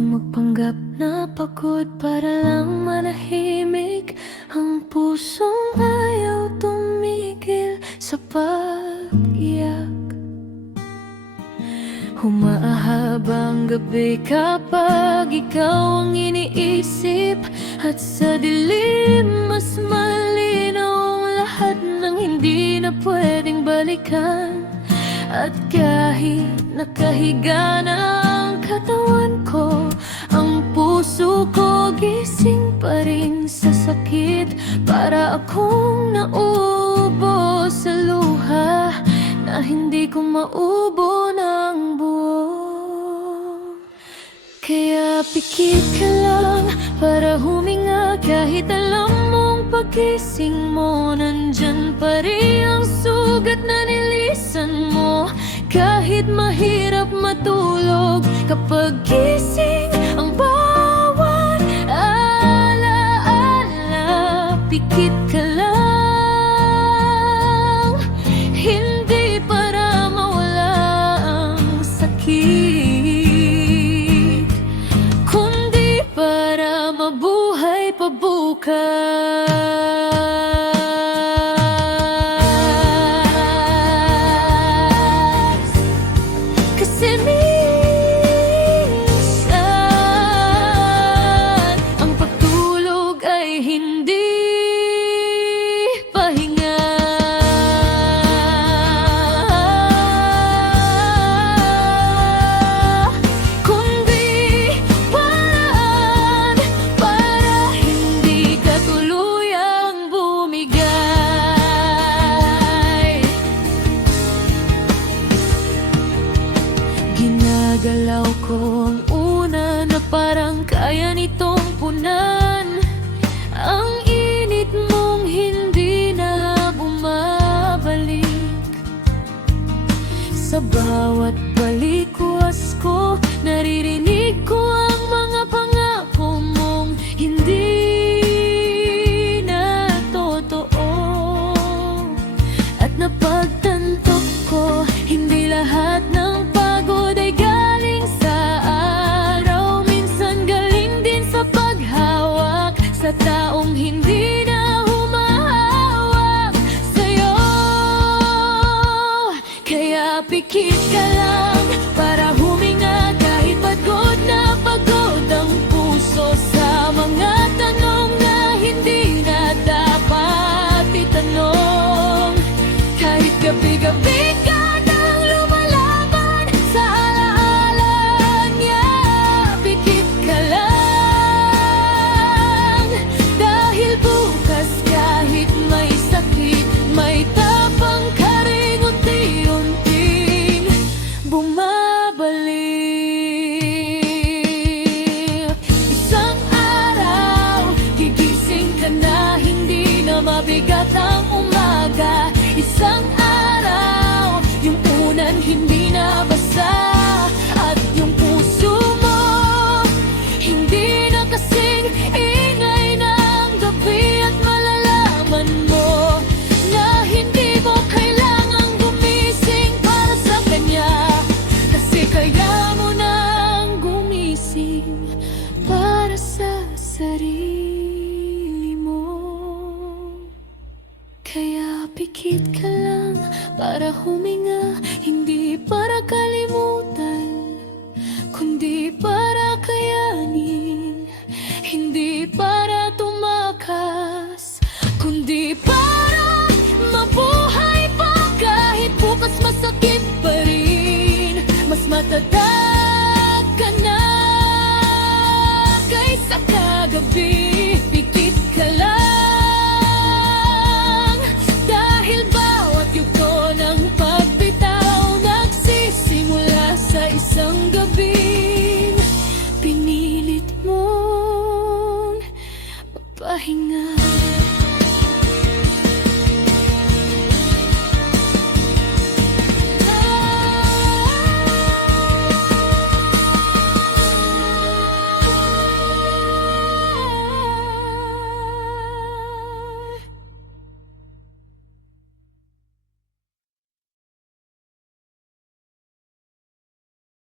kong magpanggap na pagod para lang manahimik ang pusong ayaw tumigil sa pag-iyak. Humaahaba ang gabi kapag ikaw ang iniisip, at sa dilim mas malinaw ang lahat ng hindi na pwedeng balikan. At kahit nakahiga na ang katawan ko, ang puso ko gising pa rin sa sakit. Para akong naubo sa luha na hindi ko maubo ng buo. Kaya pikit ka lang para huminga, kahit alam mong pagising mo nandyan pa rin ang sugat na nilisan mo. Kahit mahirap matulog, kapag gising ang bawat alaala, pikit ka lang, hindi para mawala ang sakit, kundi para mabuhay pa bukas. Kasi minsan ang pagtulog ay hindi pahinga, kundi paraan para hindi ka tuluyang bumigay. Ginagalaw ko ang una na parang kaya nitong punan. Ang init mong hindi na bumabalik. Sa bawat balikwas ko, naririnig ko ang mga pangako mong hindi na totoo. At napagtanto ko, hindi lahat ng pagod ay galing sa araw. Minsan galing din sa paghawak sa taong hindi na humahawak sa'yo. Kaya pikit ka lang para huminga, kahit pagod na pagod ang puso sa mga tanong na hindi na dapat itanong. Kahit gabi-gabi ka nang lumalaban sa alaala niya, pikit ka lang. Dahil bukas kahit may sakit, may tapang ka rin unti-unting bumabalik. Isang araw, gigising ka na, hindi na mabigat ang umaga. Isang araw, yung unan hindi na basa, at yung puso mo hindi na kasing ingay ng gabi. At malalaman mo na hindi mo kailangang gumising para sa kanya, kasi kaya mo nang gumising para sa sarili mo. Kaya pikit ka lang para huminga, hindi para kalimutan, kundi para kayanin. Hindi para tumakas, kundi para mabuhay pa kahit bukas masakit pa rin. Mas matataas